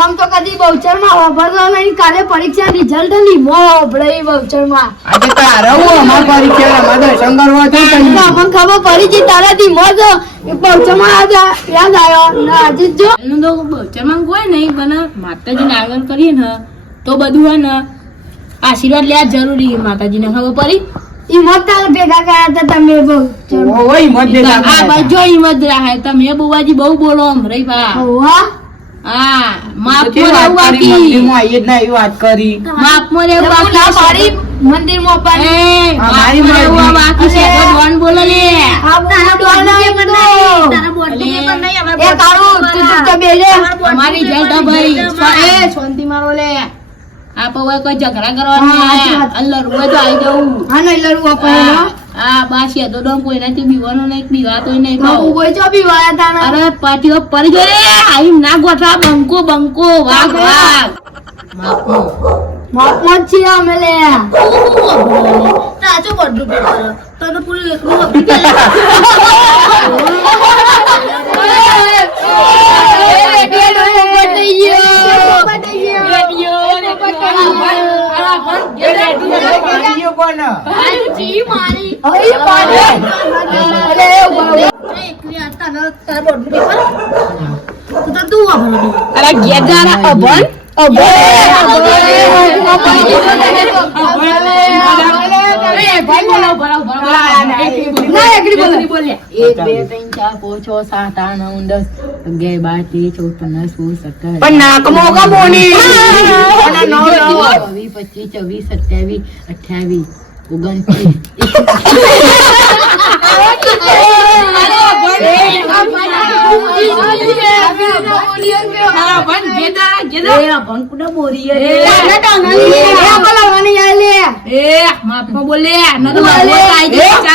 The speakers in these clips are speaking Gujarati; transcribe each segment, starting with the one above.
આમ તો કદી બહુચરમાં વાપરતો નહીં. કાલે પરીક્ષા રિઝલ્ટ લીમો ભળાઈ બહુચરમાં. આજે તારે હું અમાર પરીક્ષા અમાર દર્શન કરવા તો મને ખબર પડી ગઈ તારા ધીમો તો બહુચરમાં યાદ આવ્યો ના આજે જો એનું તો બહુચરમાં કોઈ નહીં પણ માતાજીને આગળ કરીએ ને તો બધું હોય ને આશીર્વાદ લેવા જરૂરી માતાજીને ખબર પડી. હિંમત ભેગા કર્યા હતા તમે બહુચર. ઓય મત દે આ બધો હિંમત રાખે તમે બુવાજી બહુ બોલો અમરાઈ બા. હા માપમાં રહેવું બાકી મંદિરમાં આઈએ જ ના એવી વાત કરી. માપમાં રહેવું બાકી પાડી મંદિરમાં પાડી મારી રહેવું બાકી છે તો ડોન બોલો લે. અમારી જલતા ભાઈ શાંતિ મારો લે. આ પવાય કોઈ ઝઘડા કરવાનું અલ્લર હોય તો આવી જવું. હા નહીં લડવું આપણે હા બસ એ તો ડોમ કોઈ નથી બીવાનો નહીં બીવાતો નહીં. બાપુ કોઈ ચો બી વાયા તાના. અરે પાટીઓ પડી ગયો રે આઈ ના ગોઠા બંકો બંકો વાઘ વાઘ માપમાં છીએ અમે લે તાજો બધું પેપર તને પૂરું એકલું આપી દે. અરે ગેજારા અભણ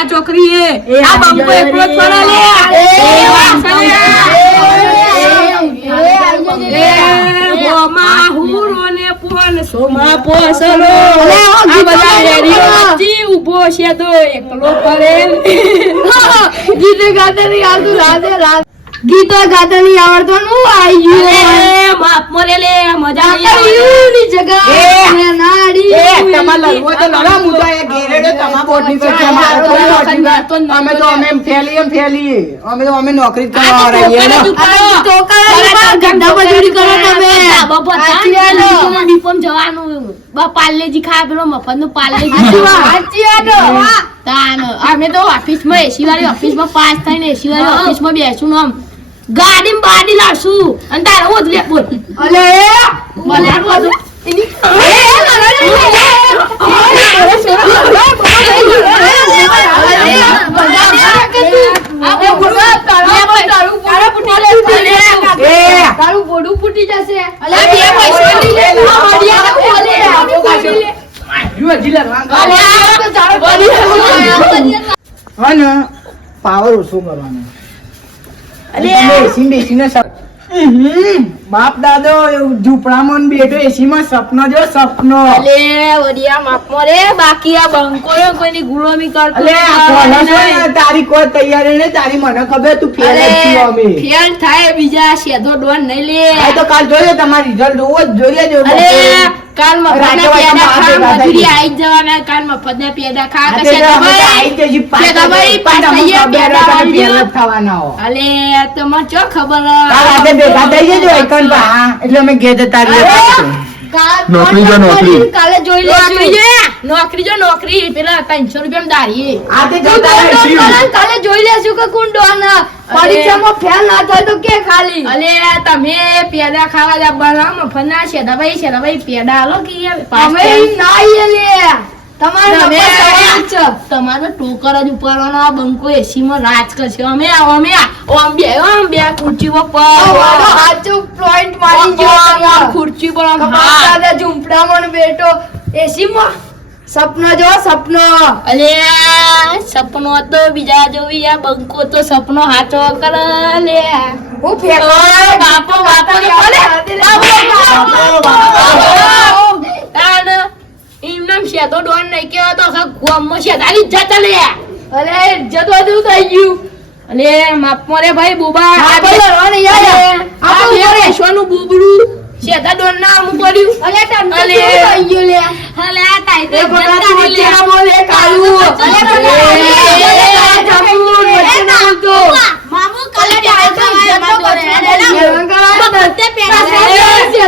ચોકરી ઉભો છે તો એકલો ફરેલ. ગીતો ગાતા નહીં આવતું રાધે રાત ગીતો ગાતા નહીં આવડતો નું આયુ બાપ મરે લે મજા ની જગા નાડી તમાર લડવો તો લડા મુજા એ ઘેરેડે તમાર બોટની પર અમે તો અમે ફેલીએ અમે નોકરી કરવા રહીએ ને તો ગંડા મજૂરી કરો તમે ડીપમ જવાનું બા પાર્લેજી ખાય પેલો મફત નું પાર્લેજી તાન અમે તો ઓફિસમાં એસી વાળી ઓફિસમાં પાસ થઈને એસી વાળી ઓફિસમાં બેસું ને આમ ગાડી બાડી લાવશું અને તારે હું જ લે બોલ અલે તારું બોડું ફૂટી જશે પાવર ઓછો કરવાનો બાપ દાદો ઝૂંપડામાં બેઠો એસીમાં સપનો જો સપનો બાકી આ બંકો કોઈની ગુલામી કરતો તારી કોઈ તૈયારી નહીં તારી મને ખબર તું ફેલ અમે ફેલ થાય બીજા શેધો ડોન નહીં લે તો કાલ જોઈએ તમારી રિઝલ્ટ જોવો જ જોઈએ જો કાલ મફતના પેડા ખા મજૂરી આઈ જવાના કાલ મફતના પેડા ખા કશે અલે તમાર ચો ખબર એટલે અમે ઘેર જતા કાલે જોઈ નોકરી નોકરી પેલા 300 રૂપિયા દારીએ કાલે જોઈ લેશું કે કોણ ડોન પરીક્ષામાં ફેલ ના થાય તો કે ખાલી અલે તમે પેડા ખાવા જવાના મફતના શેદાભાઈ પેડા આલો કે અમે ના લે તમારો ટોકર જ ઉપાડવાનો આ બંકો એસી માં રાજ કરશે અમે બે ખુરચી પોઈન્ટ મારી ગયો ખુરચી પર ઝૂંપડામાં બેઠો એસી માં સપનો જો સપનો અલે સપનો તો બીજા જોવી આ બંકો તો સપનો હાચો કર લે હું ફેંકો બાપો એમનામ શેતો ડોન નહીં કેવા તો આખા ગોમમાં શેતાની જતા લે અરે જતો દઉં થઈ ગયું અલે માપમાં રે ભાઈ બોબા આપણે લડવાની યાર આપણે રેશવાનું બુબડું શેતા ડોન ના આમ પડ્યું અલે તને અલે. શું થઈ ગયું લે અલે આ ટાઈટે એ બગડા તું વચ્ચે ના બોલે કાલુ અલે મામુ કાલે ટાઈટે એમાં જોડે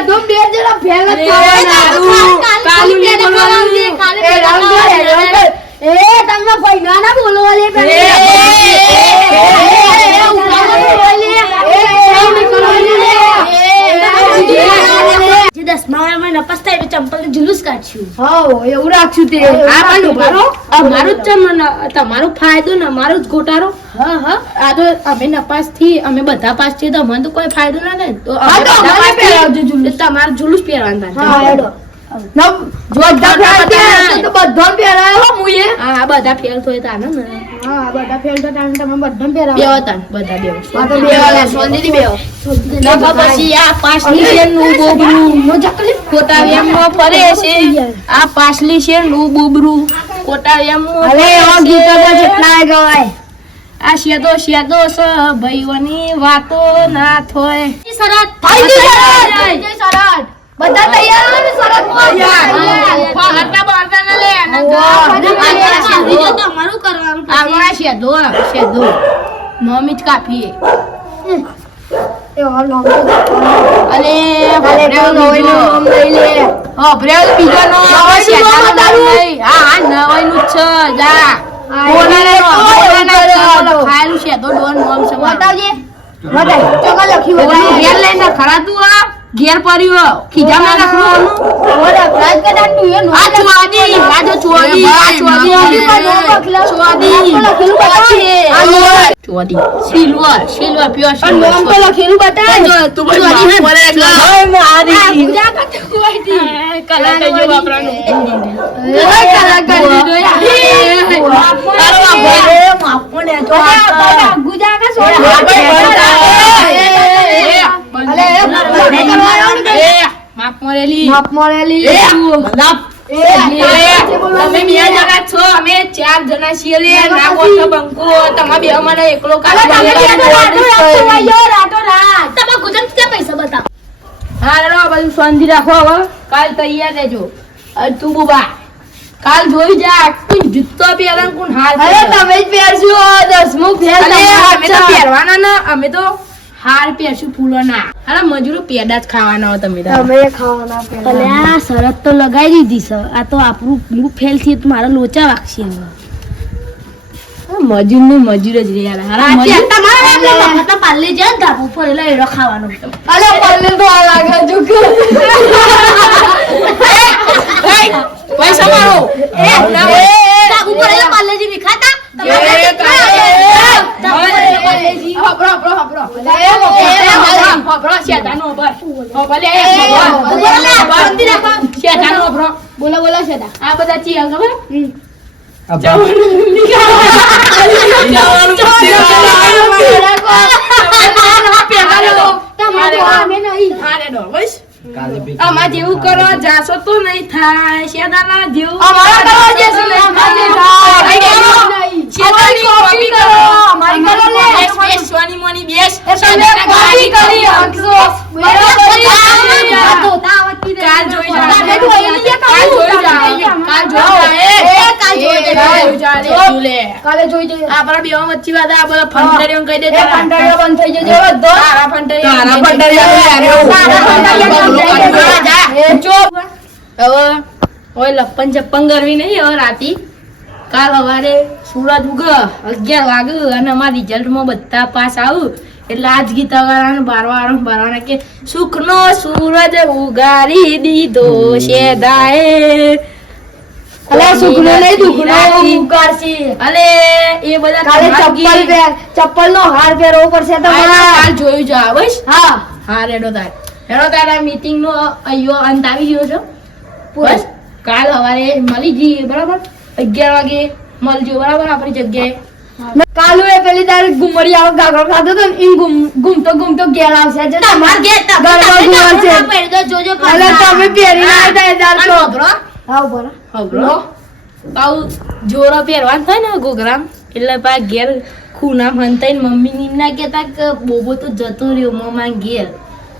તો બે જણા ભેગા એ તમને પૈસા ના બોલો લે જુલુસ કાઢશું એવું રાખશું તે તમારો ફાયદો ને અમારો જ ગોટારો આ તો અમે નપાસ થી અમે બધા પાસ છીએ તો અમને તો કોઈ ફાયદો ના થાય તો અમે હા, તો બધા અમારે પાસ છીએ. પહેરાવજો જુલુસ. તમારે જુલુસ પહેરવાનું થાય. હા હેડો બધા પહેરાય તો બધા પહેરાય હો મુએ હા બધા ફેલ થોય તાને ને હા બધા ફેલ તો ટાઈમ તમે બધા પહેરાય બેવો તાન બધા બેવો આ તો બેવો સોંદીની બેવો નફા પછી આ પાછલી શેરનું બોબરું ખોટા વ્યામમાં ફરે છે આ પાછલી શેરનું બોબરું ખોટા વ્યામમાં અલે ફરે ઓ છે. ગીતો તો જેટલા ગવાય આ શેદો સ ભાઈઓની વાતો ના થોય શરત થઈ ગઈ શરત બધા તૈયાર ને શરત આટલા બહારતા ના લે અને અમારું કરવાનું આગળ શેદો મમ્મી જ કાપીએ એ ઓર નામ અને અલે કોણ હોય નો નામ લઈ લે બીજો નો નવાઈનું શેતાનો નામ નામ તારું? લઈ. હા નવાઈનું જ છે જા ખાયેલું શેદો ડોન નામ છે મારું. બતાવજે બતાવ ચોકા લખ્યું ઓલું બતાવ ઘેર લઈને ખરાતું આ ઘેર પડ્યું ખીજામાં લખવાનું ઓર અપરાધ કદાચ તું એ નો આ ચોદી આ જો ચોદી આ ચોદી ચોદી સિલ્વર પ્યોર નામ તો લખેલું બતાવ તું બોલી બોલે કલા જો વાપરવાનું માપ મળેલી માપ મળેલી તમે બે જણા છો અમે 4 જણા છીએ રે ના બોલતો બંકો તમે બે મને એકલો તમે ગુજરાત ક્યાં પૈસા બતાવો હા રો બધું શાંતિ રાખો હવે કાલ તૈયાર રહેજો અને તું બુબા કાલ જોઈ જા તું જુત્તો પહેરન કોણ હાલ અરે તમે જ પહેરશો 10મું ફેર અરે અમે તો પહેરવાના ના અમે તો હાર પહેરશું ફૂલોના અરે મજૂરો પેડા જ ખાવાના હો તમે તો તમે ખાવાના પહેલા અલે આ શરત તો લગાઈ દીધી છે આ તો આપણું ગ્રુપ ફેલ થી તો મારા લોચા વાગશે હવે મજૂર નું મજૂર જ રે યાર હારા મજૂર તમારે પાલે જાય ને ધાબુ પર એટલે એનો ખાવાનો અરે પલ્લે તો આ લાગે જો કે પૈસા મારો ધાબુ પર એટલે પાલેજી ની ખાતા બોલો બોલો શેતા આ બધા ચી ખબર આમાં જેવું કરો જાશો તો નહીં થાય શેદાના જેવું અમારા કરવા જેસુ નહીં, અમારે શેદાની કોપી કરો અમારી કરો ને. બેસ સોની મોની બેસ તમે કોપી કરી આપશો બરાબર કાલ જોઈ જા તમે તો એની જે કાલ જોઈ જા કાલ જોઈ જા કાલે જોઈ જઈએ આપણા બે વચ્ચે વાત આ બધા ફંટરીઓ કહી દે એ ફંટાડીઓ બંધ થઈ જજો બધો તારા ફંટરીઓ એ ચોપ હવે ઓય લપન ચપ્પન કરવી નહીં હવે રાતી કાલ સવારે સૂરજ ઉગ 11 વાગે અને અમારા રિઝલ્ટમાં બધા પાસ આવું એટલે આજ ગીત વગાડવાનું બારવાના કે સુખનો સૂરજ ઉગાડી દીધો શેદાએ અલે સુખનો નહીં દુખનો ઉગાડશી અલે એ બધા કાલે તમારા ગીત. ચપ્પલ નો હાર પહેરવો પડશે આ તમારે કાલ જોયું જા બસ હા હા રેડો તારા મીટિંગ નો અયો અંત આવી ગયો છે બસ કાલ સવારે મળી જઈએ બરાબર 11 વાગે મળજો બરાબર આપણી જગ્યાએ કાલુ એ પેલી તારી ગુમડી આવો ગાગરો ખાધો તો ને ઈ ઘૂમતો ઘેર આવશે જે તમાર ઘેર ગરબા ગુમર છે જોજો અલે તમે પહેરી ના હતા એ દાર તો હબરો હા બોલો હબરો પાઉ જોરો પહેરવાનું થાય ને ગોગરામ એટલે પા ઘેર ખૂના હંતાઈને મમ્મી ના કહેતા કે બોબો તો જતો રહ્યો મમ્મા ઘેર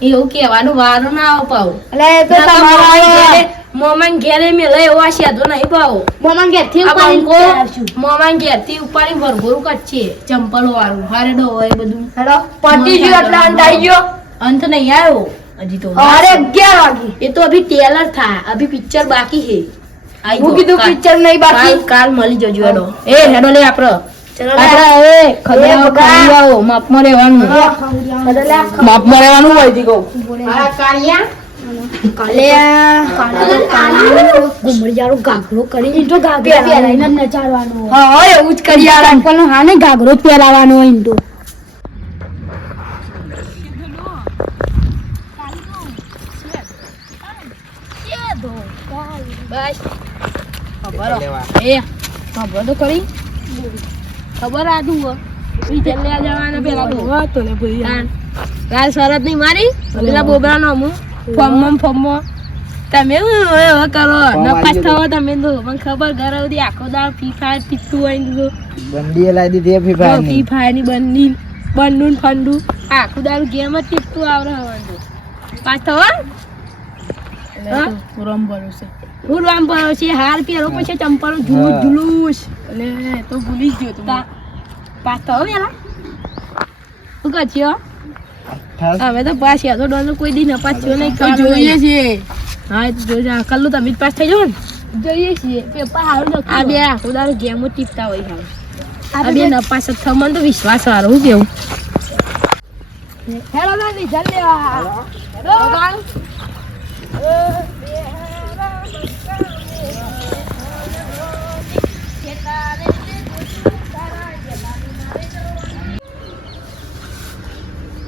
એવું કહેવાનું વારો ના આવો પાવ એટલે એ તો તમારા મમ્મા ઘેરે મેલે એવો આ શેધો નહીં પાવો મોમાં ઘેરથી આ ઉપાડીને બંકો આવશું. મમ્મા ઘેરથી ઉપાડી ભરભરું કરશે ચંપલ વાળું હારે ડો હોય બધું હેડો પટી ગયો એટલે અંત આવી ગયો અંત નહીં આવ્યો હજી તો અરે 11 વાગે ये तो अभी टेलर था अभी पिक्चर बाकी है आई હું કીધું પિક્ચર નહીં બાકી काल મળી જજો હેડો એ હેડો લે આપડે ચલો આપડે એ ખબર આવો માપમાં રહેવાનું માપમાં રહેવાનું હોય દી કહું મારા કાળિયા ઘુમડિયાળો ઘાઘરો કરીને તો ઘાઘરો પહેરાઈને જ નચાડવાનો હોય. હા એવું જ કરી યાર ચંપલનો હા ને ઘાઘરો જ પહેરાવાનો હોય ને તો બસ ખબર એ ખબર તો કરી ખબર આદું હો બીજે લે જવાના પેલા તો હતો ને ભાઈ કાલ શરત નહીં મારી પેલા બોબરા નો હું ફોમો તમે હવે કરો નપાસ થવો તમે તો મને ખબર ઘર સુધી આખો દાળ ફ્રી ફાયર પીતું હોય ને બંડી લાવી દીધી ફ્રી ફાયર ફ્રી ફાયર ની બંદી બંડું ને ફંડુ આખું દાળ ગેમ જ પીતું આવડે હવે પાસ થવા રમ ભરોસે હું રામ પડો છે હાર પહેરો પછી ચંપલ જુલુસ એટલે તો ભૂલી જ ગયો તું પાસ થયો પેલા શું કરશો હવે તો પાસ યાદો ડોનો કોઈ દી નપાસ થયો નહીં જોઈએ છીએ હા એ તો જોજો કલ્લું તમે જ પાસ થઈ જાઓ ને જોઈએ છીએ પેપર હારું નથી આ બે આખું દાડો ગેમો ટીપતા હોય છે આ બે નપાસ જ થયો મને તો વિશ્વાસ વાળો હું કેવું હેલો નાની જલ્દી આ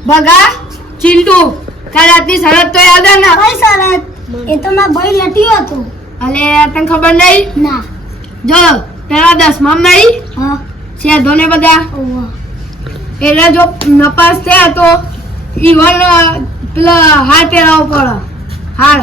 ભગા ચિંટુ કાલ રાતની શરત તો યાદ હે ને કઈ શરત એ તો મારા ભાઈ લેટ્યો હતો અલે તને ખબર નહીં ના જો પેલા 10માં નહીં હા શેધો ને બધા ઓવા એટલે જો નપાસ થયા તો ઈવન પેલા હાર પહેરાવો પડે હાર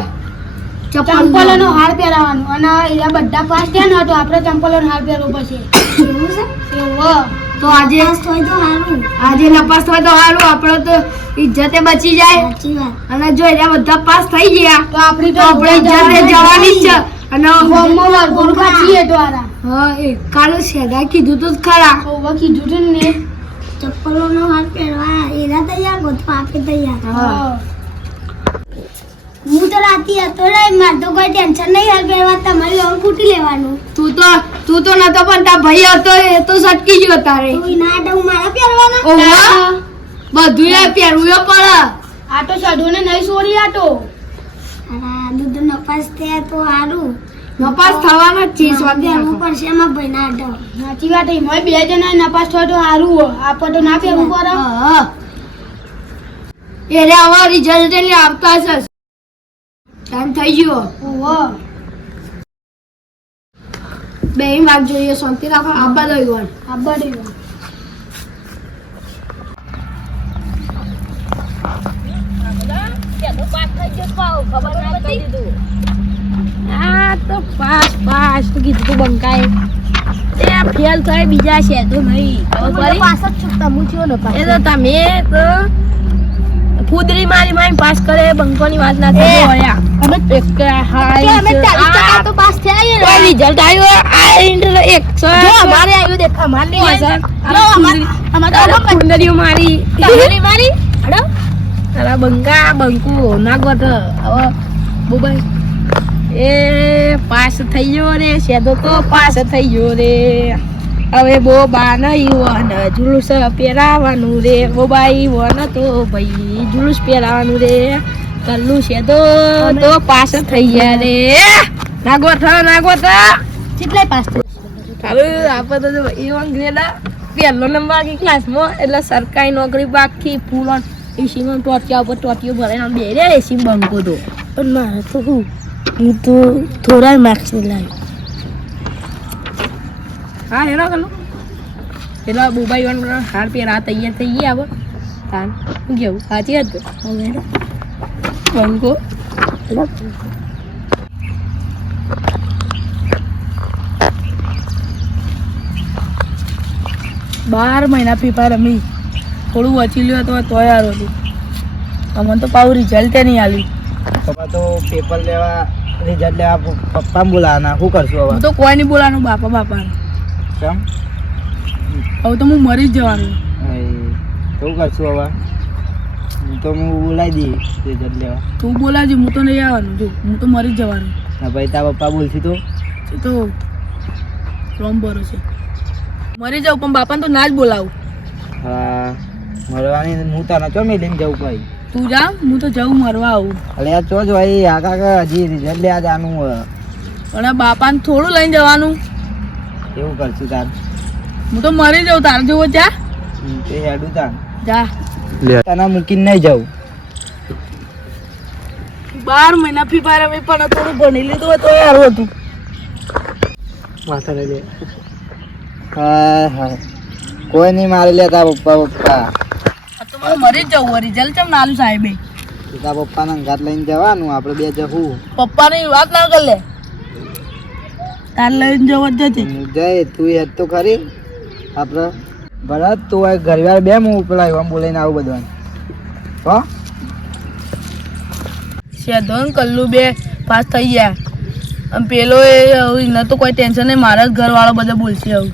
ચંપલોનો હાર પહેરાવાનો અને એરા બધા પાસ થયા ને તો આપણે ચંપલોનો હાર પહેરવો પડશે એવું છે એવું તો આજે હોય તો સારું આજે નપાસ થાય તો સારું આપણે તો ઇજ્જતે બચી જાય સાચી વાત અને જો એના બધા પાસ થઈ ગયા તો આપણી તો આપણે ઇજ્જતે જવાની જ છે અને હોમમાં વરઘોડું કાઢીએ દ્વારા હા એ કાલે શેગા કીધું તો ખરા ઓવા કીધું તું ને ચપ્પલોનો હાર પહેરવા એરા તૈયાર ગોતવા આપે તૈયાર હા. હું તો રાતી હતો ને માર તો કોઈ ટેન્શન નહીં હાર પહેરવા તમારી ઓમ ફૂટી લેવાનું તું તો નતો પણ તાર ભાઈ હતો એ તો સટકી ગયો તારે તો ના તો મારા પહેરવાના ઓવા બધું એ પહેરવું એ પડે આ તો ચઢોને નહીં છોડી આટો અરે દૂધ નપાસ થયા તો સારું નપાસ થવાનો જ છે પહેરવું પડશે એમાં ભાઈ ના આટો સાચી વાત એમાં બે જણા નપાસ થયો તો સારું હો આપણે તો ના પહેરવું પડે હા એ રે હવે રિઝલ્ટ ને આવતા છે ટાઈમ થઈ ગયો ઓહો બે વાગ જોઈએ શાંતિ રાખો આપા દો ઈવન આબર આ તો પાસ તો કીધું તું બંકાય એ ફેલ થાય બીજા છે તો નહીં ખબર પડી? પાસ જ છૂટતા હું થયો ને એ તો તમે તો ફૂદરી મારી પાસ કરે બંકોની વાત ના થઈ હોયા અમે એક હાઈ અમે 40% તો પાસ થયા ને કોઈ રિઝલ્ટ આવ્યો આ ઇન્ટર 100 જો અમારે આવ્યું દેખ અમાર નહીં પાછળ. જો અમાર તો ફૂંદરીઓ મારી તમારી મારી અરે અરે બંકુ ના ગોત હવે બોબાઈ એ પાસ થઈ ગયો રે શેદો તો પાસ થઈ ગયો રે હવે બોબા નહીં વન જુલુસ પહેરાવાનું રે બોબાઈ વન તો ભાઈ જુલુસ પહેરાવાનું રે કલ્લું શેદો તો પાસ થઈ ગયા રે ના ગોત કેટલાય પાસ હવે આપણે તો એવન ગ્રેડા પહેલો નંબર આખી ક્લાસમાં એટલે સરકારી નોકરી બાકી ફૂલ એસીમાં ટોટિયા ઉપર ટોટિયો ભરાઈને બે રે એસી બંકો તો પણ મારે તો હું તો થોડા માર્ક્સ લાવ્યો હા હેરો કલો પેલા બોબાઈ વન હાર પહેરા તૈયાર થઈ ગયા હવે તાન શું કેવું સાચી હતું હવે બંકો 12 મહિના ફ્રી ફાયર રમી થોડું વચી લ્યો તો તોય હારું હતું અમને તો પાછું રિઝલ્ટ નહીં આવ્યું પપ્પા તો પેપર લેવા રિઝલ્ટ લેવા પપ્પાને બોલાવાના શું કરશું હવે હું તો કોઈ નહીં બોલાવાનું બાપાને કેમ હવે તો હું મરી જ જવાનું શું કરશું હવે તો હું બોલાવી દઈએ રિઝલ્ટ લેવા તું બોલાવજે હું તો નહીં આવવાનું જો હું તો મરી જ જવાનું ના ભાઈ તારા પપ્પા બોલશી તો એ તો રોમ ભરોસે મરી જાઉં પણ બાપાને તો ના જ બોલાવું હા મરવાની હું તને ચો મેં લઈને જવું ભાઈ તું જા હું તો જવું મરવા આવું અરે યાર ચો જ ભાઈ આ કાકા હજી રિઝલ્ટ લેવા જવાનું પણ આ બાપાને થોડું લઈને જવાનું એવું કરશું તાર હું તો મરી જાઉં તારે જેવો જા તે હેડું તાર જા તને મૂકીને નહીં જાઉં 12 મહિના ફી ફાયર અમે પણ થોડું ભણી લીધું હોય તો સારું હતું માથા લઈ હા હા કોઈ નહીં મારી લેતા પપ્પા આ તો મને મરી જ જવું રિઝલ્ટ કેમ નાલું સાહેબે તારા પપ્પાને ઘાટ લઈને જવાનું આપણે બે જવું પપ્પાની વાત ના કર લે તાર લઈને જવો જ જજે જય તું યાદ તો ખરી આપણે ભરત તું ઘરવાર બે હું પેલા એવા બોલાઈને આવું બધું હો શેધોન કલ્લું બે પાસ થઈ ગયા અને પેલો એ ન તો કોઈ ટેન્શન નહીં મારા જ ઘરવાળો બધા બોલશે આવું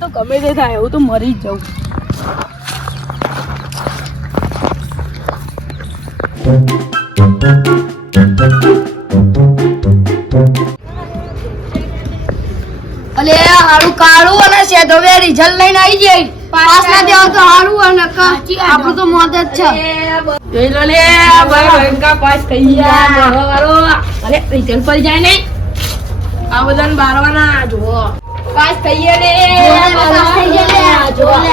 તો ગમે તે થાય એવું તો મરી જ જાઉં અલે હારું કાળું અને સેધો બે રિઝલ્ટ લઈને આવી જાય પાસ ના દેવા તો હારું અને આપણું તો મોત જ છે જોઈ લો લે ભાઈ બંકા પાસ થઈ ગયા ભણવાવાળો અરે રિઝલ્ટ પર જાય નહીં આ બધાને બારવાના જુઓ પાસ થઈ ગયા લે પાસ થઈ ગયા લે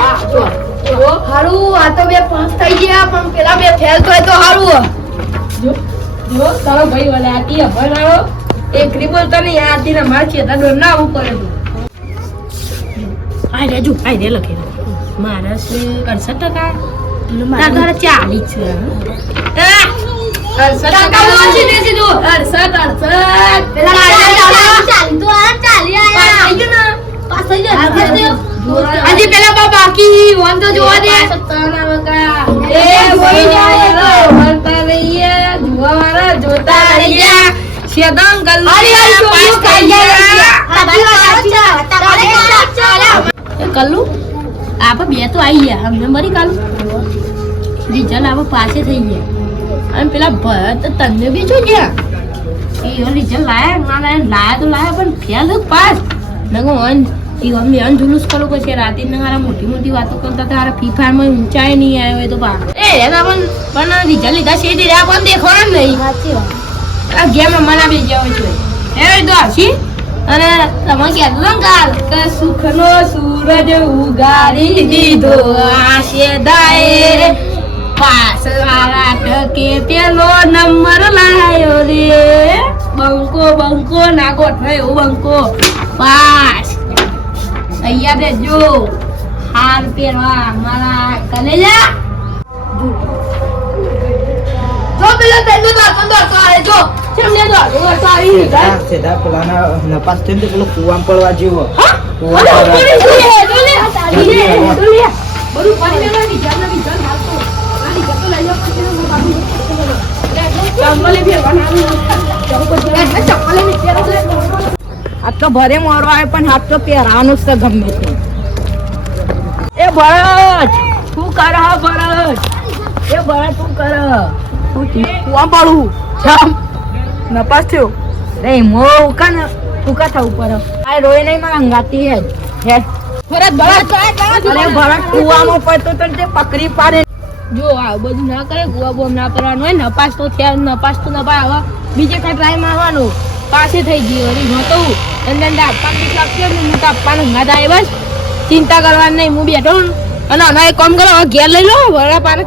જો હારું આ તો બે પાસ થઈ ગયા પણ પેલા બે ફેલ થાય તો હારું જો જો તારો ભાઈ વાલે આતી ભણાવો એક રી બોલતા નહીં આતી ને માર ચેતા ડોર ના આવું કરે તું આઈ રે લખે મારા છે 68% તારા 40 છે હજી પેલા બાકી વન તો જોવા દે જોતા રહીએ શેદન કલ્લુ આપણે બે તો આવી ગયા અમને મરી કાલું રિઝલ્ટ આપણે પાસે થઈ ગયા અને પેલા ભરત તને બી જો ગયા એ રિઝલ્ટ લાયા ના લાયા તો લાયા પણ ફેલ પાસ નગો અન જુલુસ કરો પછી રાતે ના મોટી મોટી વાતો કરતા તારા ફ્રી ફાયર માં ઊંચાઈ નહીં આવ્યો હોય તો બા પણ રિઝલ્ટ લીધા છે રહ્યા પણ દેખવાનું નહીં આ ગેમ મને બી જેવો છે એ તો હસી અને તમે કહેતો ને કાલ કે સુખનો સૂરજ ઉગાડી દીધો આશે દાય પાસ વાળા ટકે પેલો નંબર લાયો રે બંકો ના ગોઠવે એવું બંકો પાસ તૈયાર રહેજો હાર પહેરવા મારા કલેજા જો પેલા તને દોડતો આવે જો ચમને દોડતો આવી સીધા પેલાના નપાસ થઈને પેલો કુવામાં પડવા જેવો બધું પાણી મેળવા વિચાર હાલતો આની જતો લઈ જાવ પછી ચંપલે ફેરવાનું આ તો ભરે મોરવા આવે પણ હાથ તો પહેરાવાનું જ ગમે તે એ ભરત શું કર ભરત શું કર કુવા પાડું છામ નપાસ થયો રે મો ઉકા થવું પર આ રોય નહીં માં અંગાતી હે ભરત ભરત કુવામાં પડતો તો તે પકડી પાડે જો આ બધું ના કરે કુવા બોમ ના કરવાનું હોય નપાસ તો થયા નપાસ તો નપા હવે બીજે કઈ ટ્રાય મારવાનું પાસે થઈ ગયું વળી નહોતું અને આપવાનું બીક લાગતી હોય ને હું તો આપવાનું ના થાય બસ ચિંતા કરવાની નહીં હું બેઠો અને આના એક કામ કરો ઘેર લઈ લો વડા પારે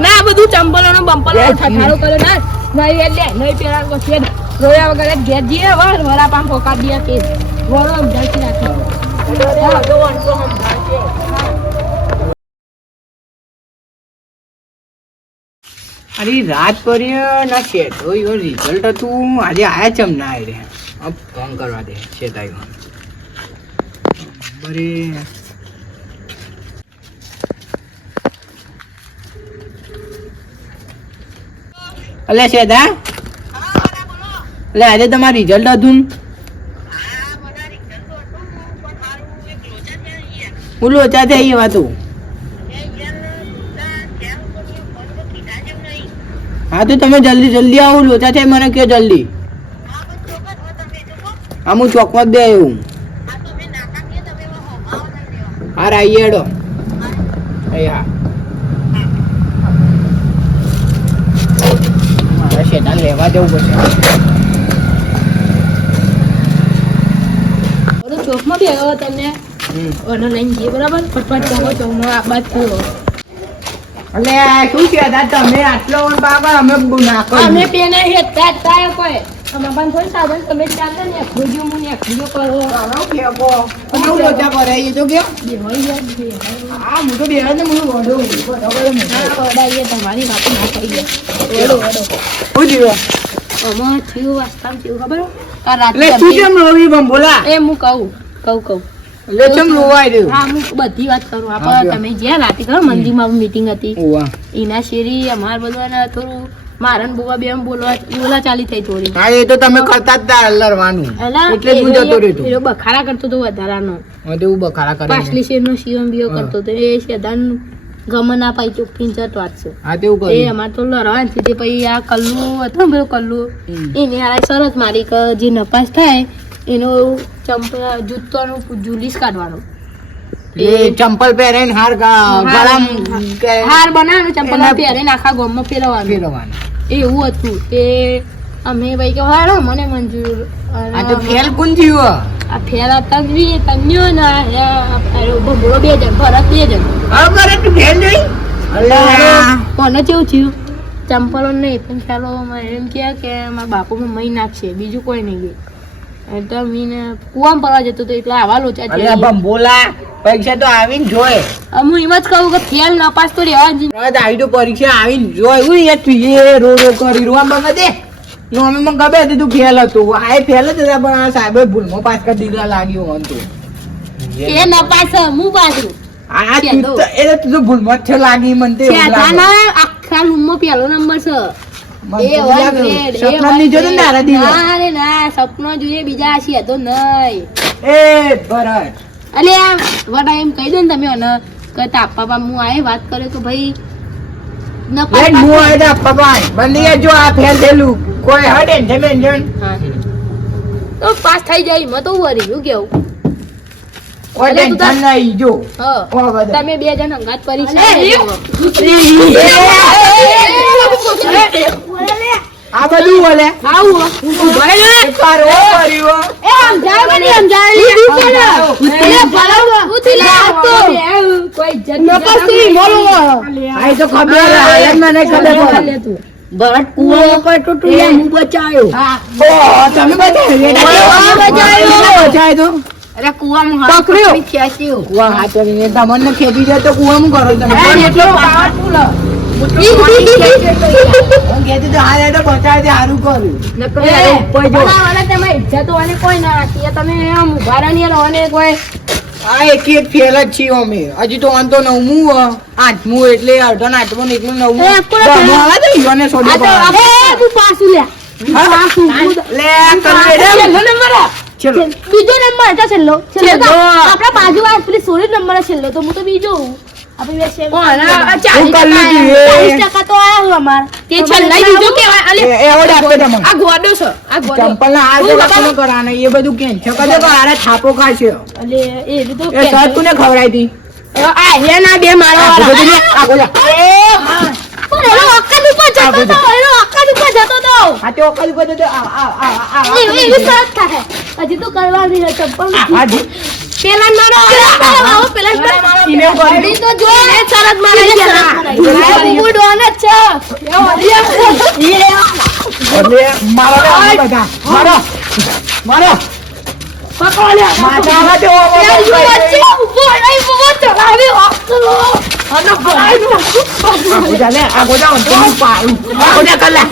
ના બધું ચંપલો નો બંપલ ઠઠારો કર્યો ના નહીં એટલે નહીં પેલા પછી રોયા વગર ઘેર જઈએ વડા પાન પોકા દે કે વડો સમજાવતી રાખે અરે રાત પડી ના શેઠો એવો રિઝલ્ટ હતું આજે આયા ચમ ના આવી રે अब ફોન કરવા દે શેઠાઈમાં બરે અલે શેઠા એટલે આજે તમારું રિઝલ્ટ હતું હું લોચા થઈ એવા તું હા તો તમે જલ્દી આવો લોચા થાય મને કયો જલ્દી હા હું ચોકમાં બે આવ્યું હા આવીએ હેડો હા મારા શેઠા લેવા જવું પડશે ચોકમાં બી આવ્યો તમને ઓનો લઈને જઈએ બરાબર ફટફટ ચોકમાં આ બાદ થયો અલે શું કહેતા તમે આટલો બાબા અમે નાખો અમે પેને હેતા તાય કોઈ અમે પણ થોડી સાધન તમે ચાલતા ને ખોજો હું ને ખોજો કરો કેવો અમે લોચા કરે એ તો કેવો બે હોય યાર બે હા હું તો બેહા ને હું વડો ઓડાઈએ તમારી વાત ના થઈ ગયા ઓડો હું જીવો અમાર થયું વાસ્તવ થયું ખબર આ રાતે લે તું કેમ રોવી બમ બોલા એ હું કહું લે કેમ રોવાઈ રહ્યો હા હું બધી વાત કરું આપણે તમે જ્યાં રાતે કરો મંદિરમાં મીટિંગ હતી ઓવા એના શેરી અમાર બધાને થોડું મારન બુવા બે બોલા ચાલી થઈ થોડી હા એ તો તમે કરતા જ તા લડવાનું એટલે જ હું જતો રહ્યો એ બખાડા કરતો તો વધારાનો હા તો હું બખાડા કરી પાછલી શેરનો સીએમ બીઓ કરતો તો એ શેદાન ગમ ના પાઈ ચોખ્ખી ચટ વાતશે હા તેવું એ કરી અમાર તો લડવાનું છે તે પછી આ કલ્લુ હતું ને પેલું કલ્લુ એને આ શરત મારી કે જે નપાસ થાય એનો જૂતોનું જુલીસ કાઢવાનો એ ચંપલ પહેરીને હાર ગળામ હાર બનાવે ચંપલ પહેરીને આખા ગામમાં ફેરવવાનું ફેરવવાનું એવું હતું તે અમે ભાઈ કે હાડો મને મંજૂર આ તો ફેલ કોણ થયું આ ફેરા તગવી તન્યો ના બોલો બે જણ ભરત બે જણ બરાબર તું ફેલ જોઈ અલ્લા કોને કેવું થયું ચંપલો નહીં પણ ખ્યાલો એમ કે મારા બાપુ મહી નાખશે બીજું કોઈ નહીં ગયું એટલે મીને કુવામાં પડવા જતો હતો એટલે આવા લોચા અરે બોલા પરીક્ષા તો આવીને જોય હું એમ જ કહું કે ફેલ નપાસ તો રહેવા જ આવી તો પરીક્ષા આવીને જોય હું યાર તું એ રો કરી રોવા બગા દે અમે મને ખબર હતી તું ફેલ હતું આ ફેલ જ હતા પણ આ સાહેબે ભૂલમાં પાસ કરી દીધા લાગ્યું મન તો એ નપાસ હું પાછું આ તું તો એ તું તો ભૂલમાં જ છે લાગી મન તે આખા રૂમમાં પહેલો નંબર છે સપના નહીં જોતો ને તારા દિવસ અરે ના સપનો જોઈએ બીજા છે તો નહીં એ ભરત અલે આ વડા એમ કહી દો ને તમે અને કે તાપા હું આએ વાત કરે તો ભાઈ ન હું આયા તા પપ્પા બંદી જો આ ફેલ થયેલું કોઈ હટે ને જમેન તો પાસ થઈ જાય મત વરી હું કેવું કોઈ ટેન્શન નહીં જો હા ઓ બધા તમે બે જણ અંગાત પરીક્ષા આ બધું બોલે આવું કરો કર્યો કોઈ આ તો ખબર મને ખબર પડે ભરત કુવો પર તો હું બચાયો ઓ તમે બચાવ્યો તો અરે કુવામાં પકડ્યો. ખેંચ્યો કુવા હાથ કરીને તમને ખેંચી જાય તો કુવામાં કરો તમે એટલો પાવરફુલ હું કહેતી તો હારે તો બચાવે તે સારું કર્યું કોઈ ના રાખીએ તમે આમ ઉભા રહીને રહો ને કોઈ આ એક ફેલ જ છીએ અમે હજી તો આમ તો નવમું આઠમું એટલે અડધો ને આઠમું ને એકલું નવમું એ, પૂરા દસમું આવે તો ઈયોને છોડી પડવાનું. તું પાછું લે લે આ નંબર ચલો બીજો નંબર હતો છેલ્લો છેલ્લો. તો આપણા બાજુવાળા પેલી સોરી નંબર છેલ્લો તો હું તો બીજો હું આપણે બે સેમ હું કરી લીધી એ. 40% તો આયા હું અમાર તે છેલ્લા બીજો કેવાય અલે એવોર્ડ આપે તમને આ ગોડો છે આ ગોડો ચંપલના હાર તો લખવાનું કરવાના એ બધું કેમ છે કદે તો હારે થાપો ખાશે અલે એ તો એ સર કોને ખવડાવી હતી આ હે ના બે મારા આ બધું ને આ બોલા પણ એનો અક્કડ ઉપર જતો તો એનો અક્કડ ઉપર જતો તો આ તો ઓકલ બધું તો આ એ સાથ થાય હજી તો કરવાની છે ચંપલ આ જી પેલા મારો આવો પેલા ઈને બડી તો જો ને શરત મારે હું ડોન જ છે એટલે મારો બધા મારો મારો પકડો લે માથા દે ઉભો નહીં ઉભો ચલાવે આ ગોજા તો હું પાડું આ ગોજા કર લે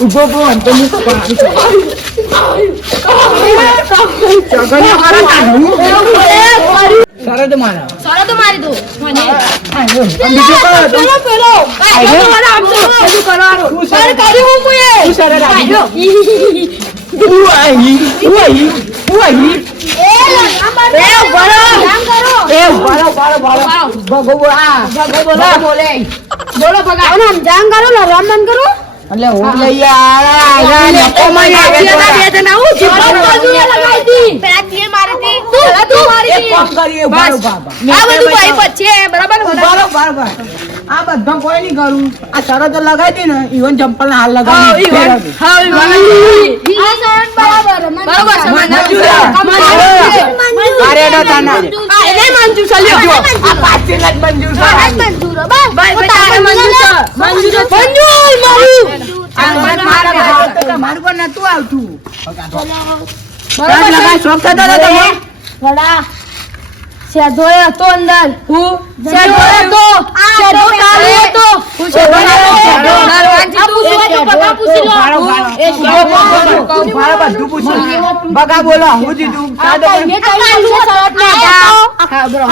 ઉભો તો હું પાડું સરદ મારા સારો તો મારી દો મને બીજું કરો તો પેલો આમ તો બધું કરવાનું સર કર્યું હું મુએ તું સરદ આજો બોલો ભગા જામ કરો ને રામદાન કરો એટલે હું લઈ યાર નકો મારી બે જણા હું જીવન બાજુએ લગાઈ દી પેલા તીર મારી હતી તું મારી એક કામ કરીએ બારો બાબા આ બધું ભાઈ પછી બરાબર બરાબર આ બધા કોઈ નહીં કરું આ શરત લગાવી હતી ને ઇવન ચંપલ હાલ લગાવી તમારું પણ નતું આવતું શોખ થતો હતો તમે વડા શેઢો હતો અંદર હું શેઢો હતો શેઢો કાળો હતો હું શેઢો વાંચી તું શું હતું પપ્પા પૂછી લો બધું પૂછો બગા બોલો હું જીતું મેં કહ્યું છે શરત ને હા બ્રો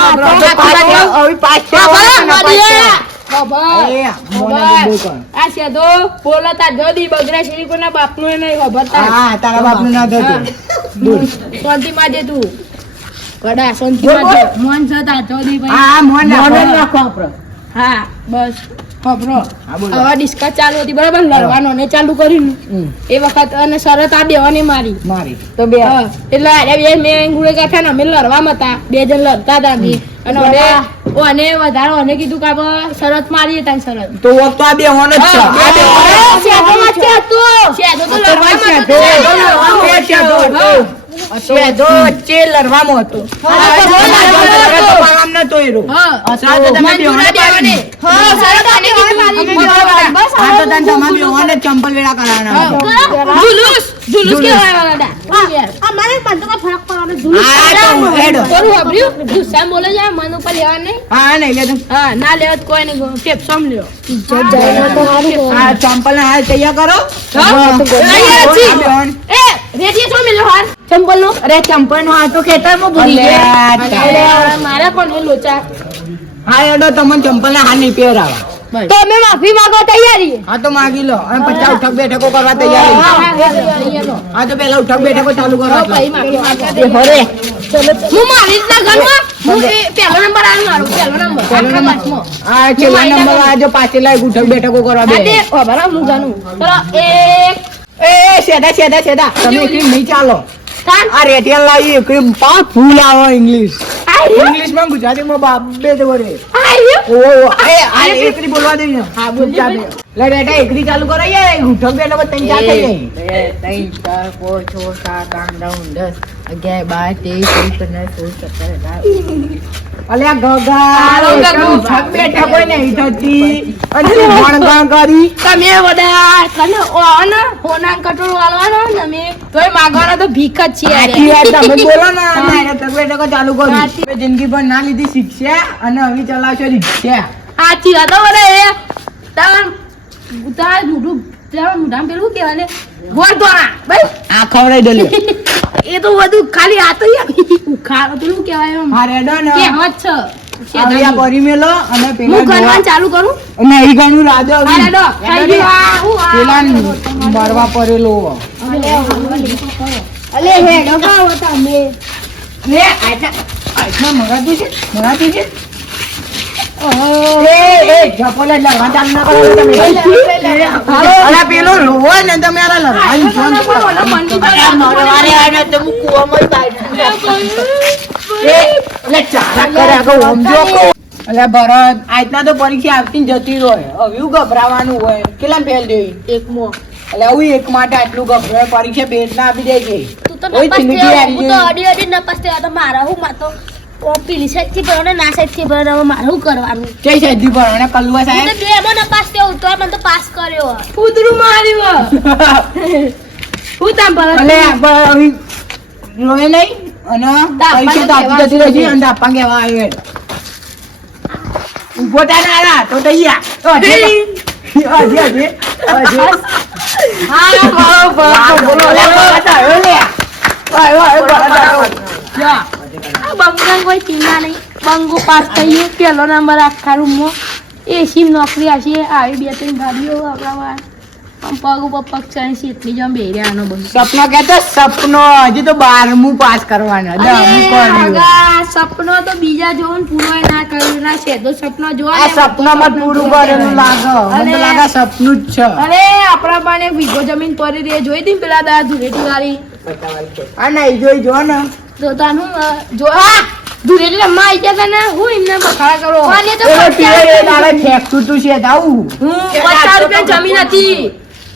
આ શેઢો બોલતા જદી બગડા શ્રી કોના બાપનું નહીં ખબરતા હા તારા બાપનું ના થતું શાંતિ માં દે તું વડા શાંતિ માં દે મોન જતા જદી ભાઈ હા મોન નાખો હા બસ ખબરો હા બોલો હવે ડિસ્કસ ચાલુ હતી બરાબર લડવાનો ને ચાલુ કર્યું એ વખત અને શરત આ દેવાની મારી મારી તો બે હા, એટલે આરે બે મેં ગુડે ગાઠા ને અમે લડવામાં હતા બે જણ લડતા હતા અમે અને ઓને વધારે ઓને કીધું કે આપણે શરત મારીએ તાન શરત તો વખત આ બે હોન જ છે આ બે શેઢો માં છે તું શેઢો તો લડવામાં હતો શેઢો વચ્ચે લડવામાં હતો પામ નતો એરો હા અસર તો તમે બે હોન દેવાને હા શરત આને કીધું બસ આ તો તને તમારે બે હોન ચંપલ વેડા કરાવવાના જુલુસ જુલુસ કેવાય વાળા અમારે બંધ કો ફરક પડવાનો આ તો હેડો થોડું વાપર્યું ગુસ્સા બોલે છે મન ઉપર લેવા નહીં હા નહીં લે તું હા ના લેવા તો કોઈ નહીં ટેપ સમ લ્યો આ ચંપલ ને હાલ તૈયાર કરો તૈયાર જ છીએ. આ બે હોન. એ રેડિયો છો મિલો હાર ચંપલ નો અરે ચંપલ નો આ તો ખેતરમાં ભૂલી ગયા અરે મારા કોણ હે લોચા હા એડો તમને ચંપલ ના હાથ નહીં પહેરાવા તો અમે માફી માંગો તૈયારી હા તો માગી લો અને 50 ઉઠક બેઠકો કરવા તૈયાર હા તો પેલા ઉઠક બેઠકો ચાલુ કરો એટલે. હું મારી રીતના ગણવા હું એ પહેલો નંબર આવ્યો મારો પહેલો નંબર આખા બાટમાં આ છેલ્લા નંબર આ જો પાછલા ઉઠક બેઠકો કરવા બે આતે ઓ બરા હું ગણું ચલો એ સેદા તમે એકલી નહીં ચાલો ત્રણ આ રેટિયલ લાવી એકલી પાંચ ફૂલ આવો ઇંગ્લિશ આર્યો ઇંગ્લિશ માં ગુજરાતીમાં બાપ બે જ વરે આર્યો ઓ એ આ એકલી બોલવા દે ને હા બોલ ચાલે લે બેટા એકલી ચાલુ કરો યાર ઉઠક બેઠકો ત્રણ ચાર થઈ જાય 2 3 4 5 6 7 8 9 10 11 12 13 14 15 16 17 અલ્યા ગગા ઉઠક બેઠકો નહીં થતી અને ભણગણ કરી તમે બધા કને ઓન હોના કટોળ વાળવાનો ને મે તોય માગવાનો તો ભીખ જ છે આખી વાત તમે બોલો ને ના તક બેઠકો ચાલુ કરો જિંદગી પર ના લીધી શિક્ષા અને હવે ચલાવશો રિક્ષા આથી હતો બરે તાર મુઢામ પેલું કેવાય ને ગોળદોણા ભાઈ આ ખવડાઈ દે એ તો બધું ખાલી આ તો ખાડો પેલું કેવાય એમ હા રેડો ને કે હત છે હવે આ કરી મેલો અને હું પેલા ગણવાનું ચાલુ કરું અને અહીં ગણું રાજો આ રેડો થઈ ગયું આ હું આ પેલા મરવા પડેલો અલે હે ડગાવો તમે લે આટલા મગાતું છે એ જપોલે લડવા ચાલુ ના કરો તમે અલા પેલો રોવા ને તમે આલા લડવાની ફોન નરવારે આને તો કુવામાં એ લે ચારા કરે આગો સમજો કો અલે ભરત આજના તો પરીક્ષા આવતી ને જતી રહે હવે હું ગભરાવાનું હોય કેટલા ફેલ દેવી એકમો એટલે હું એક માટે આટલું ગભરાય પરીક્ષા બેટ ના આપી દે છે તું તો ઓય નપાસ જિંદગી થયો, હારી હું તો અડી અડી નપાસ થયો. આ તો મારા હું માં તો પેલી સાઈડ થી ભરવાનો ના સાઈડ થી ભરવાનો મારે શું કરવાનું જય સદી ભરવાના કલ્લુઆ હું તો સાહેબ બેમાં નપાસ થયો તો મને તો પાસ કર્યો કૂતરું માર્યું હું તામ ભરત અલે હવે લોહી નહીં અને પૈસા તો આપી જતી રહેશે અને આપવા કેવા આવ્યો હેડ. ઊભો થાય ને આલા તો તૈયાર તો હજી. હા બરોબર લે, બરાબર આવ્યો લે. આવ્યો, બરાબર આવ્યો. જા. બંગન કોઈ ચિંતા નહીં બંગો પાસ થઈ ગયો પહેલો નંબર આખા રૂમમાં એસી નોકરી હશે આવી 2-3 ગાડીઓ આપણા પગ ઉપર પગ ચડી એટલી જમ બે રહ્યાનો બંગો સપનો કેતો સપનો હજી તો 12મું પાસ કરવાના 10મું કર્યું. સપનો તો બીજા જોવો ને પૂરો ના કર્યું ના છે તો સપનો જોવા આ સપનામાં જ પૂરું કરેલું લાગે મને તો લાગે સપનું જ છે. અરે આપણા પાસે વીઘો જમીન પડી રહી જોઈ હતી ને પેલા દા ધૂળેટી વાળી આ નહીં જોઈ જો ને તો તાનું જો ધૂળેટી રમવા આવી ગયા હતા ને હું એમને બખાડા કરો અને તો પેલો ટીયર તારે ફેંકતું તું છે આવું 50 રૂપિયા જમીન હતી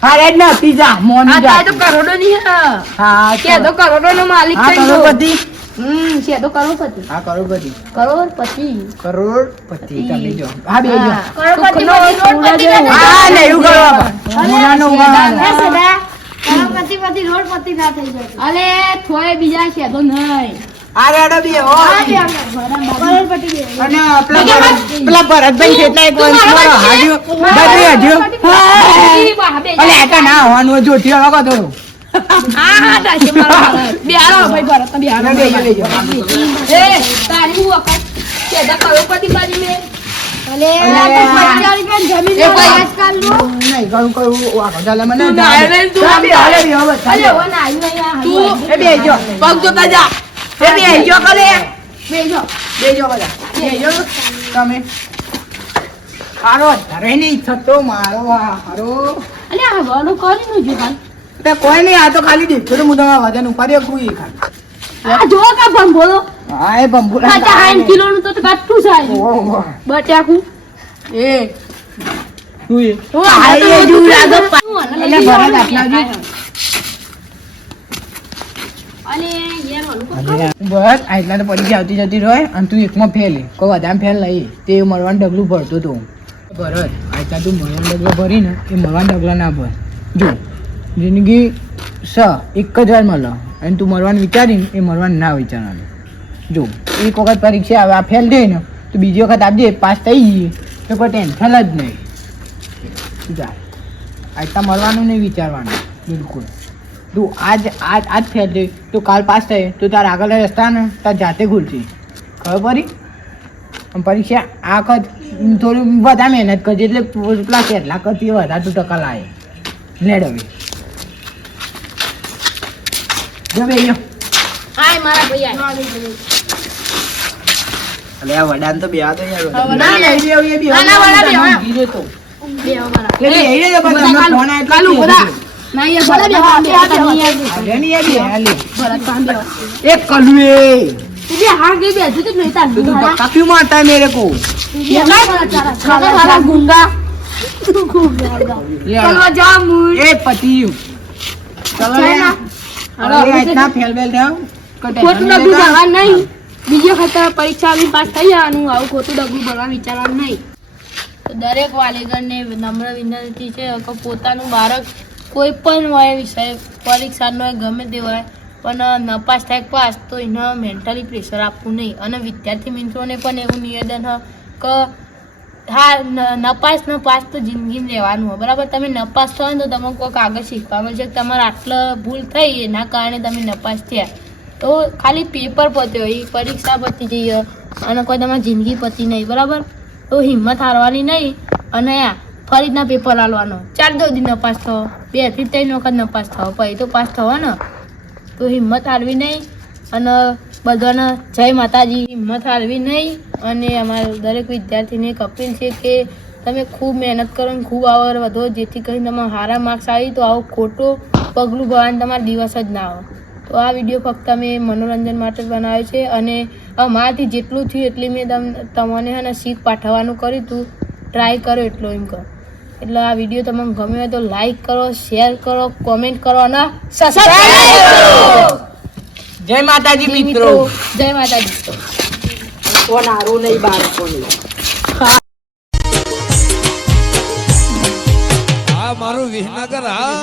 હારે જ નથી જા મોની આ જા તો કરોડો ની હા કે તો કરોડો નો માલિક હા થઈ ગયો કરોડપતિ છે તો કરોડપતિ હા કરોડપતિ કરોડપતિ તમે જો હા બે જો કરોડપતિ હા ને એવું કરો મુનાનો ઉગાડવાનો. કરોડપતિ રોડપતિ ના થઈ જાય. અરે થોડે બીજા છે તો નહીં આ રેડો બે હો કરોડપતિ બે. અને પેલા ભરતભાઈ કેટલા એક વર્ષ મારો હાજ્યો બધે હાજ્યો અલે આ તો ના હોવાનું જો થયો લગો તો હા તાશે મારો બિહારો ભાઈ ભરત બિહારો એ તારી હું વખત કે દા કરોડપતિ બાજી મે અલે અલે, આ તો 50 રૂપિયા જમીન એ નો ભાઈ. આજકાલ નું. નહીં કરું કરું આ બધા મને તું ના આવે ને, તું હા, બે હાલે બે હવે અરે ઓ ના આવી નહીં આ તું એ બે જો પગ જોતા જા એ બે જો કરે બેજો બે જો બધા બે જો તમે હારો ધરે નહીં થતો મારો આ હારો અલે આ વાળો કરી નું જો હાલ તે કોઈ નહીં આ તો ખાલી દેખતો હું તમારા વજન ઉપાડી કોઈ ખાલી આ જો કા ભંભોળો હા એ બંબુરા 60 કિલો નું તો કાટું છે ઓહો બટાકું એ તું એ હું આ તો એ જોઉં લાગે એટલે ભરત આપનાજી અલે યાર વાળું બસ આટલા તો પડી આવતી જતી રહે અને તું એકમાં ફેલ કોઈ વધારે ફેલ નહીં તે મરવાનું ડગલું ભરતો તો ભરત આટલા તું મરવાનું ડગલો ભરીને એ મરવાનું ડગલા ના ભર જો જિંદગી એક જ વાર મળે અને તું મરવાનું વિચારીને એ મરવાનું ના વિચારવાનું જો એક વખત પરીક્ષા આવે આ ફેલ થઈ ને તો બીજી વખત આપજે પાસ થઈ જઈએ તો કોઈ ટેન્શન જ નહીં જા આટલા મરવાનું નહીં વિચારવાનું બિલકુલ તું આજ ફેલ થઈ તું કાલ પાસ થાય તો તારા આગળ રસ્તા ને તાર જાતે ખુલશે ખબર પડી અને પરીક્ષા આ વખત થોડું વધારે મહેનત કરજે એટલે પેલા કેટલા કરતી વધારે તું ટકા લાવે લેડ હવે જો બે હાય મારા ભાઈ અલે આ વડાન તો બેવા દો યાર વડા ના લઈ લેવ એ બી ના, ના, વડા બેવા. ગીરે તો બે અમારા એટલે એ રે પણ બધા તમને કાલુ, ફોન આયો કાલુ, એટલે બધા. ના યાર ભલે બે હા બે અરે ની એ બી હાલે ભરત કામ બે એક કલુ એ તું બે હા ગઈ બે હજુ તો નહીં તાર તું ધક્કા ક્यों मारता है मेरे को સારા ગુંગા ले ચલો જા મુઈ ए पति चलो ले अरे इतना फेल बेल थे ખોટું ડગલું ભરવાનું નહીં બીજી વખત પરીક્ષા આવી પાસ થઈ જવાનું આવું ખોટું ડગલું ભરવા વિચારવાનું નહીં તો દરેક વાલીગણને નમ્ર વિનંતી છે કે પોતાનું બાળક કોઈ પણ હોય વિષય પરીક્ષાનો હોય ગમે તે હોય પણ નપાસ થાય પાસ તો એને મેન્ટલી પ્રેશર આપવું નહીં અને વિદ્યાર્થી મિત્રોને પણ એવું નિવેદન હ કે હા નપાસ ન પાસ તો જિંદગીમાં રહેવાનું હોય બરાબર તમે નપાસ થયો ને તો તમે કોઈક આગળ શીખવા મળશે કે તમારે આટલા ભૂલ થઈ એના કારણે તમે નપાસ થયા તો ખાલી પેપર પત્યો એ પરીક્ષા પતી જઈએ અને કોઈ તમારી જિંદગી પતી નહીં બરાબર તો હિંમત હારવાની નહીં અને ફરીના પેપર આલવાનો 4 દી નપાસ થયો 2 થી 3 વખત નપાસ થયો પછી તો પાસ થવા ને તો હિંમત હારવી નહીં અને બધાને જય માતાજી હિંમત હારવી નહીં અને અમારા દરેક વિદ્યાર્થીને એક અપીલ છે કે તમે ખૂબ મહેનત કરો અને ખૂબ આગળ વધો જેથી કરીને તમારા સારા માર્ક્સ આવી તો આવું ખોટું પગલું ભરવાનું તમારા દિવસ જ ના આવે તો આ વિડીયો ફક્ત અમે મનોરંજન માટે બનાવ્યો છે અને અમારાથી જેટલું થયું એટલી મેં તમને હે ને શીખ પાઠવવાનું કર્યું હતું ટ્રાય કરો એટલો એમ કરો એટલે આ વિડીયો તમને ગમ્યો હોય તો લાઈક કરો શેર કરો કોમેન્ટ કરો અને સબસ્ક્રાઇબ કરો जय माताजी मित्रों જય માતાજી कौन आरो नहीं बालकोने આ મારું વિસનગર હા